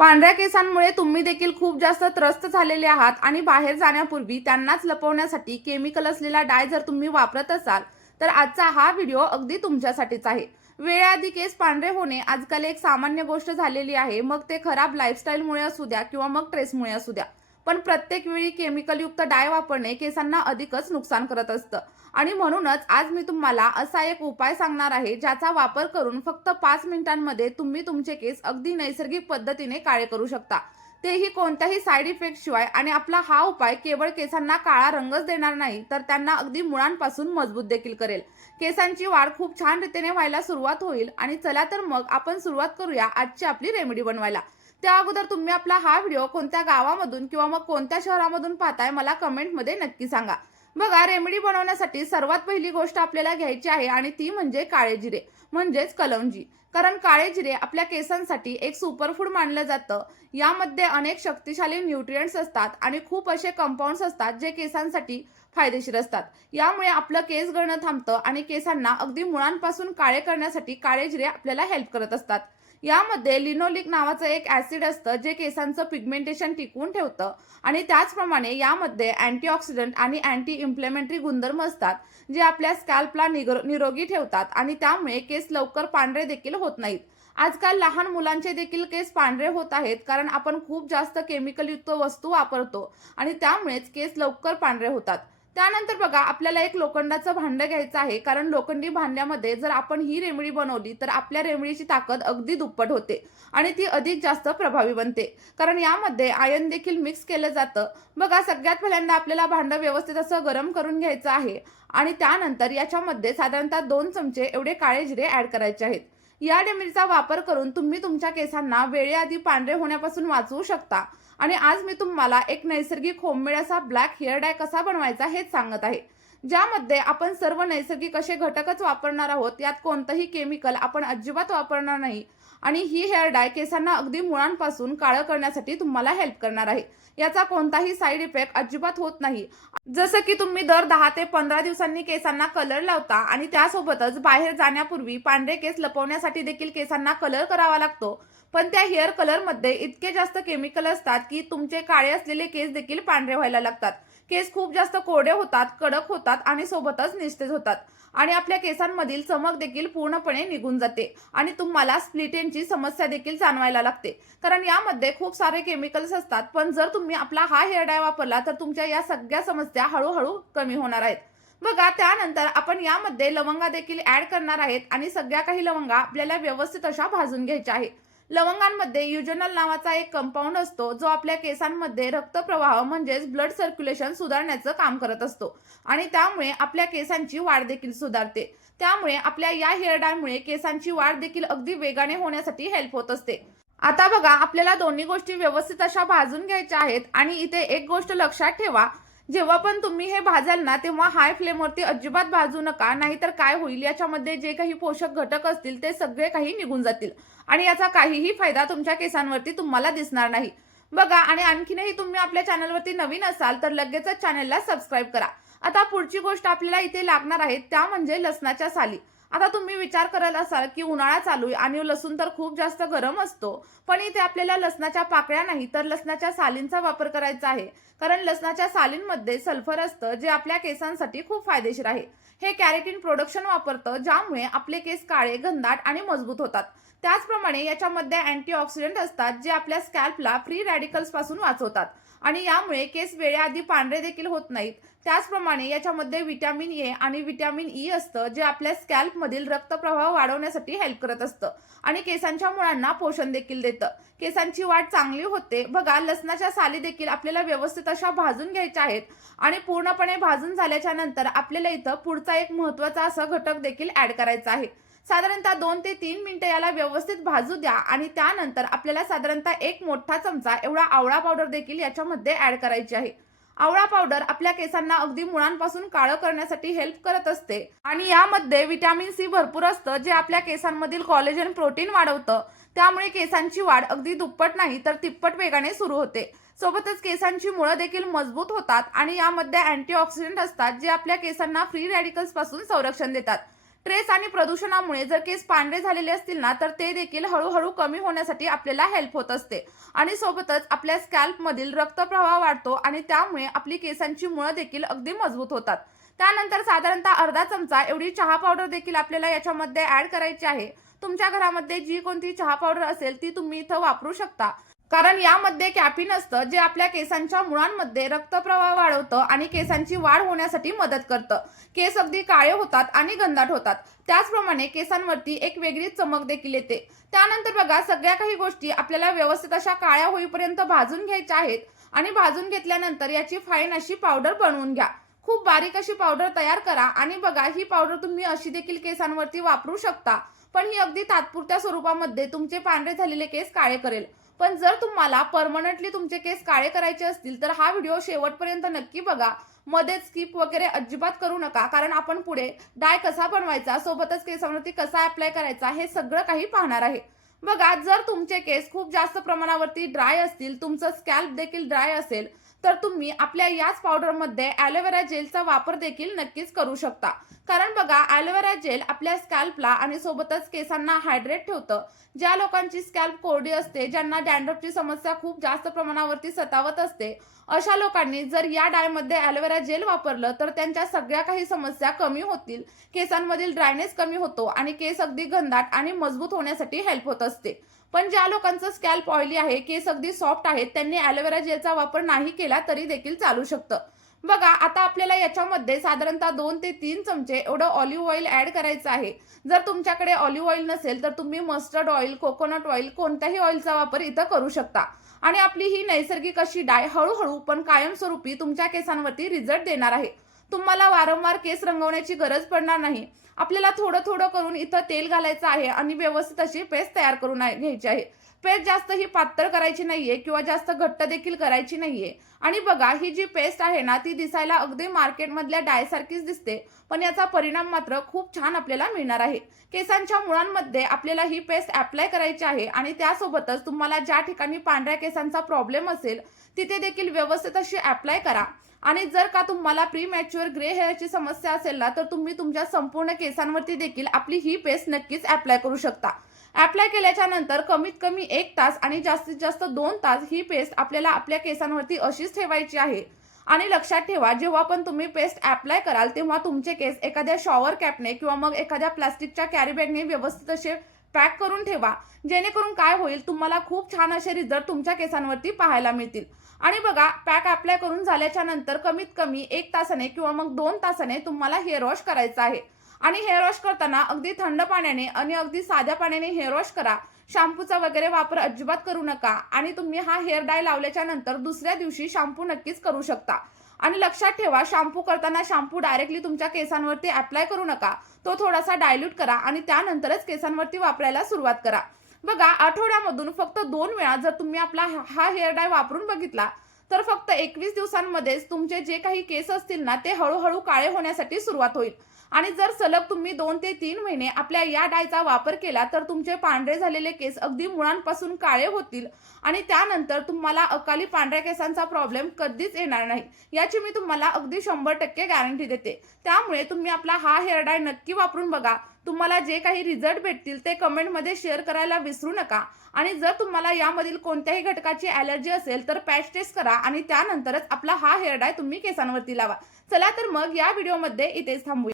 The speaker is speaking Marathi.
पांढऱ्या केसांमुळे तुम्ही देखील खूप जास्त त्रस्त झालेले आहात आणि बाहेर जाण्यापूर्वी त्यांनाच लपवण्यासाठी केमिकल असलेला डाय जर तुम्ही वापरत असाल तर आजचा हा व्हिडिओ अगदी तुमच्यासाठीच आहे। वेळेआधी केस पांढरे होणे आजकाल एक सामान्य गोष्ट झालेली आहे, मग ते खराब लाईफस्टाईलमुळे असू द्या किंवा मग स्ट्रेसमुळे असू द्या। पण प्रत्येक वेळी केमिकलयुक्त डाय वापरणे केसांना अधिकच नुकसान करत असतं आणि म्हणूनच आज मी तुम्हाला असा एक उपाय सांगणार आहे ज्याचा वापर करून फक्त 5 मिनिटांमध्ये तुम्ही तुमचे केस अगदी नैसर्गिक पद्धतीने काळे करू शकता, तेही कोणत्याही साईड इफेक्ट शिवाय। आणि आपला हा उपाय केवळ केसांना काळा रंगच देणार नाही तर त्यांना अगदी मुळांपासून मजबूत देखील करेल। केसांची वाढ खूप छान रीतीने व्हायला सुरुवात होईल आणि चला तर मग आपण सुरुवात करूया आजची आपली रेमेडी बनवायला। त्या अगोदर तुम्ही आपला हा व्हिडिओ कोणत्या गावामधून किंवा मग कोणत्या शहरामधून पाहताय मला कमेंटमध्ये नक्की सांगा। बघा, रेमेडी बनवण्यासाठी सर्वात पहिली गोष्ट आपल्याला घ्यायची आहे आणि ती म्हणजे काळे जिरे म्हणजेच कलौंजी। कारण काळे जिरे आपल्या केसांसाठी एक सुपरफूड मानलं जातं। यामध्ये अनेक शक्तिशाली न्यूट्रिएंट्स असतात आणि खूप असे कंपाऊंड्स असतात जे केसांसाठी फायदेशीर असतात। यामुळे आपलं केस गळणं थांबतं आणि केसांना अगदी मुळांपासून काळे करण्यासाठी काळे जिरे आपल्याला हेल्प करत असतात। यामध्ये लिनोलिक नावाचं एक ऍसिड असतं जे केसांचं पिगमेंटेशन टिकवून ठेवतं आणि त्याचप्रमाणे यामध्ये अँटीऑक्सिडंट आणि अँटी इन्फ्लेमेटरी गुणधर्म असतात जे आपल्या स्कॅल्पला निरोगी ठेवतात आणि त्यामुळे केस लवकर पांढरे देखील होत नाहीत। आजकाल लहान मुलांचे देखील केस पांढरे होत आहेत कारण आपण खूप जास्त केमिकलयुक्त वस्तू वापरतो आणि त्यामुळेच केस लवकर पांढरे होतात। त्यानंतर बघा, आपल्याला एक लोखंडाचं भांडं घ्यायचं आहे कारण लोखंडी भांड्यामध्ये जर आपण ही रेमेडी बनवली तर आपल्या रेमेडीची ताकद अगदी दुप्पट होते आणि ती अधिक जास्त प्रभावी बनते कारण यामध्ये आयर्न देखील मिक्स केलं जातं। बघा, सगळ्यात पहिल्यांदा आपल्याला भांडं व्यवस्थित असं गरम करून घ्यायचं आहे आणि त्यानंतर याच्यामध्ये साधारणतः 2 चमचे एवढे काळे जिरे ऍड करायचे आहेत। या रेमेडीचा वापर करून तुम्ही तुमच्या केसांना वेळेआधी पांढरे होण्यापासून वाचवू शकता आणि आज मी तुम्हाला एक नैसर्गिक होममेड असा ब्लॅक हेअर डाय कसा बनवायचा हेच सांगत आहे, ज्यामध्ये आपण सर्व नैसर्गिक असे घटकच वापरणार आहोत। यात कोणतंही केमिकल आपण अजिबात वापरणार नाही आणि ही हेअर डाय केसांना अगदी मुळांपासून काळं करण्यासाठी तुम्हाला हेल्प करणार आहे। याचा कोणताही साईड इफेक्ट अजिबात होत नाही। जसं की तुम्ही दर 10 ते 15 दिवसांनी केसांना कलर लावता आणि त्यासोबतच बाहेर जाण्यापूर्वी पांढरे केस लपवण्यासाठी देखील केसांना कलर करावा लागतो, पण त्या हेअर कलरमध्ये इतके जास्त केमिकल असतात की तुमचे काळे असलेले केस देखील पांढरे व्हायला लागतात। केस खूप जास्त कोरडे होतात, कडक होतात आणि सोबतच निस्तेज होतात आणि आपल्या केसांमधील चमक देखील पूर्णपणे निघून जाते आणि तुम्हाला स्प्लिट एंडची समस्या देखील जाणवायला लागते कारण यामध्ये खूप सारे केमिकल्स असतात। पण जर तुम्ही आपला हा हेअर डाय वापरला तर तुमच्या या सगळ्या समस्या हळूहळू कमी होणार आहेत। बघा, त्यानंतर आपण यामध्ये लवंगा देखील ऍड करणार आहेत आणि सगळ्या काही लवंगा आपल्याला व्यवस्थित अशा भाजून घ्यायच्या आहे। लवंगांमध्ये युजनल नावाचा एक कंपाऊंड असतो जो आपल्या केसांमध्ये रक्तप्रवाह म्हणजेच ब्लड सर्क्युलेशन सुधारण्याचं काम करत असतो आणि त्यामुळे आपल्या केसांची वाढ देखील सुधारते। त्यामुळे आपल्या या हेअर डायमुळे केसांची वाढ देखील अगदी वेगाने होण्यासाठी हेल्प होत असते। आता बघा, आपल्याला दोन्ही गोष्टी व्यवस्थित अशा भाजून घ्यायच्या आहेत आणि इथे एक गोष्ट लक्षात ठेवा, जेव्हा पण तुम्ही हे भाजाल ना तेव्हा हाय फ्लेमवरती अजिबात भाजू नका, नाहीतर काय होईल, याच्यामध्ये जे काही पोषक घटक असतील ते सगळे काही निघून जातील आणि याचा काहीही फायदा तुमच्या केसांवरती तुम्हाला दिसणार नाही। बघा, आणि आणखीनही तुम्ही आपल्या चॅनलवरती नवीन असाल तर लगेचच चॅनलला सबस्क्राईब करा। आता पुढची गोष्ट आपल्याला इथे लागणार आहे त्या म्हणजे लसणाच्या साली। आता तुम्ही विचार करत असाल की उन्हाळा चालू आहे आणि लसूण तर खूप जास्त गरम असतो, पण इथे आपल्याला लसणाच्या पाकळ्या नाही तर लसणाच्या सालींचा वापर करायचा आहे कारण लसणाच्या सालींमध्ये सल्फर असतं जे आपल्या केसांसाठी खूप फायदेशीर आहे। हे कॅरेटिन प्रोडक्शन वापरतं ज्यामुळे आपले केस काळे, घनदाट आणि मजबूत होतात। त्याचप्रमाणे याच्यामध्ये अँटीऑक्सिडंट असतात जे आपल्या स्कॅल्पला फ्री रॅडिकल्स पासून वाचवतात आणि यामुळे केस वेळेआधी पांढरे देखील होत नाहीत। त्याचप्रमाणे याच्यामध्ये व्हिटॅमिन ए आणि व्हिटॅमिन ई असतं जे आपल्या स्कॅल्पमधील रक्तप्रवाह वाढवण्यासाठी हेल्प करत असतं आणि केसांच्या मुळांना पोषण देखील देतं। केसांची वाढ चांगली होते। बघा, लसणाच्या साली देखील आपल्याला व्यवस्थित अशा भाजून घ्यायच्या आहेत आणि पूर्णपणे भाजून झाल्याच्या नंतर आपल्याला इथं पुढचा एक महत्त्वाचा असा घटक देखील ऍड करायचा आहे। साधारणतः 2 ते 3 मिनिटं याला व्यवस्थित भाजू द्या आणि त्यानंतर आपल्याला साधारणतः 1 मोठा चमचा एवढा आवळा पावडर देखील याच्यामध्ये ऍड करायची आहे। आवळा पावडर आपल्या केसांना अगदी मुळांपासून काळं करण्यासाठी हेल्प करत असते आणि यामध्ये व्हिटॅमिन सी भरपूर असतं जे आपल्या केसांमधील कॉलेजन प्रोटीन वाढवतं। त्यामुळे केसांची वाढ अगदी दुप्पट नाही तर तिप्पट वेगाने सुरू होते। सोबतच केसांची मुळं देखील मजबूत होतात आणि यामध्ये अँटीऑक्सिडंट असतात जे आपल्या केसांना फ्री रॅडिकल्स पासून संरक्षण देतात। स्ट्रेस आणि प्रदूषणामुळे जर केस पांढरे झालेले असतील ना, तर ते देखील हळूहळू कमी होण्यासाठी आपल्याला हेल्प होत असते. आणि सोबतच आपल्या स्कॅल्पमधील रक्तप्रवाह वाढतो आणि त्यामुळे आपली केसांची मुळं देखील अगदी मजबूत होतात. त्यानंतर साधारणतः अर्धा चमचा एवढी चहा पावडर देखील आपल्याला याच्यामध्ये ऍड करायची आहे. तुमच्या घरामध्ये जी कोणती चहा पावडर असेल ती तुम्ही इथं वापरू शकता. कारण यामध्ये कॅफीन असतं, जे आपल्या केसांच्या मुळांमध्ये रक्तप्रवाह वाढवतं आणि केसांची वाढ होण्यासाठी मदत करतं. केस अगदी काळे होतात आणि घनदाट होतात. त्याचप्रमाणे केसांवरती एक वेगळीच चमक देखील येते. त्यानंतर बघा, सगळ्या काही गोष्टी आपल्याला व्यवस्थित अशा काळ्या होईपर्यंत भाजून घ्यायच्या आहेत आणि भाजून घेतल्यानंतर याची फाईन अशी पावडर बनवून घ्या. खूप बारीक अशी पावडर तयार करा आणि बघा, ही पावडर तुम्ही अशी देखील केसांवरती वापरू शकता. पण ही अगदी तात्पुरत्या स्वरूपामध्ये तुमचे पांढरे झालेले केस काळे करेल. पण जर तुम्हाला परमनंटली तुमचे केस काळे करायचे असतील तर हा व्हिडिओ शेवटपर्यंत नक्की बघा. मध्येच स्किप वगैरे अजिबात करू नका, कारण आपण पुढे डाय कसा बनवायचा, सोबतच केसांवरती कसा अप्लाय करायचा हे सगळं काही पाहणार आहे. बघा, जर तुमचे केस खूप जास्त प्रमाणावरती ड्राय असतील, तुमचं स्कॅल्प देखील ड्राय असेल, तर तुम्ही आपल्या याच पावडरमध्ये ॲलोवेरा जेलचा वापर देखील नक्कीच करू शकता. कारण बघा, ॲलोवेरा जेल आपल्या स्कॅल्पला आणि सोबतच केसांना हायड्रेट ठेवतं. ज्या लोकांची स्कॅल्प कोरडी असते, ज्यांना डॅन्ड्रफची समस्या खूप जास्त प्रमाणावरती सतावत असते, अशा लोकांनी जर या डायमध्ये ॲलोवेरा जेल वापरलं तर त्यांच्या सगळ्या काही समस्या कमी होतील. केसांमधील ड्रायनेस कमी होतो आणि केस अगदी घनदाट आणि मजबूत होण्यासाठी हेल्प होत असते. पण ज्या लोकांचं स्कॅल्प ऑइली आहे, केस अगदी सॉफ्ट आहेत, त्यांनी ॲलोवेरा जेलचा वापर नाही केला तरी देखील चालू शकतं. बघा, आता आपल्याला याच्यामध्ये साधारणतः 2 ते 3 चमचे एवढं ऑलिव्ह ऑइल ऍड करायचं आहे. जर तुमच्याकडे ऑलिव्ह ऑइल नसेल तर तुम्ही मस्टर्ड ऑइल, कोकोनट ऑइल, कोणत्याही ऑइलचा वापर इथं करू शकता. आणि आपली ही नैसर्गिक अशी डाय हळूहळू पण कायमस्वरूपी तुमच्या केसांवरती रिझल्ट देणार आहे. तुम्हाला वारंवार केस रंगवण्याची गरज पडणार नाही. आपल्याला थोडं थोडं करून इथं तेल घालायचं आहे आणि व्यवस्थित अशी पेस्ट तयार करून घ्यायची आहे. पेस्ट जास्त ही पातळ करायची नाहीये किंवा जास्त घट्ट देखील करायची नाहीये. आणि बघा, ही जी पेस्ट आहे ना, ती दिसायला अगदी मार्केटमधल्या डायसारखीच दिसते, पण याचा परिणाम मात्र खूप छान आपल्याला मिळणार आहे. केसांच्या मुळांमध्ये आपल्याला ही पेस्ट अप्लाय करायची आहे आणि त्यासोबतच तुम्हाला ज्या ठिकाणी पांढऱ्या केसांचा प्रॉब्लेम असेल तिथे देखील व्यवस्थित अशी अप्लाय करा. आणि जर का तुम्हाला प्री मॅच्युअर ग्रे हेअरची समस्या असेल ना, तर तुम्ही तुमच्या संपूर्ण केसांवरती देखील आपली ही पेस्ट नक्कीच अप्लाय करू शकता. अप्लाय केल्याच्या नंतर कमीत कमी 1 तास आणि जास्तीत जास्त 2 तास ही पेस्ट आपल्याला आपल्या केसांवरती अशीच ठेवायची आहे. आणि लक्षात ठेवा, जेव्हा पण तुम्ही पेस्ट अप्लाय कराल तेव्हा तुमचे केस एखाद्या शॉवर कॅपने किंवा मग एखाद्या प्लास्टिकच्या कॅरी बॅगने व्यवस्थित असे पॅक करून ठेवा. जेणेकरून काय होईल, तुम्हाला खूप छान असे रिझल्ट तुमच्या केसांवरती पाहायला मिळतील. आणि बघा, पॅक अप्लाय करून झाल्याच्या नंतर कमीत कमी 1 तासाने किंवा मग 2 तासाने तुम्हाला हेअर वॉश करायचं आहे. आणि हेअर वॉश करताना अगदी थंड पाण्याने आणि अगदी साध्या पाण्याने हेअर वॉश करा. शॅम्पूचा वगैरे वापर अजिबात करू नका. आणि तुम्ही हा हेअर डाय लावल्याच्या नंतर दुसऱ्या दिवशी शॅम्पू नक्कीच करू शकता. आणि लक्षात ठेवा, शॅम्पू करताना शॅम्पू डायरेक्टली तुमच्या केसांवरती अप्लाय करू नका. तो थोडासा डायल्यूट करा आणि त्यानंतरच केसांवरती वापरायला सुरुवात करा. बघा, आठवड्यामधून फक्त 2 वेळा जर तुम्ही आपला हा हेअर डाय वापरून बघितला तर फक्त 21 दिवसांमध्येच तुमचे जे काही केस असतील ना, ते हळूहळू काळे होण्यासाठी सुरुवात होईल. आणि जर सलग तुम्ही 2 ते 3 महिने आपल्या या डायचा वापर केला तर तुमचे पांढरे झालेले केस अगदी मुळांपासून काळे होतील आणि त्यानंतर तुम्हाला अकाली पांढऱ्या केसांचा प्रॉब्लेम कधीच येणार नाही. याची मी तुम्हाला अगदी 100% गॅरंटी देते. त्यामुळे तुम्ही आपला हा हेअर डाय नक्की वापरून बघा. तुम्हाला जे काही रिझल्ट भेटतील ते कमेंटमध्ये शेअर करायला विसरू नका. आणि जर तुम्हाला यामधील कोणत्याही घटकाची ॲलर्जी असेल तर पॅच टेस्ट करा आणि त्यानंतरच आपला हा हेअर डाय तुम्ही केसांवरती लावा. चला तर मग या व्हिडिओमध्ये इथेच थांबूया.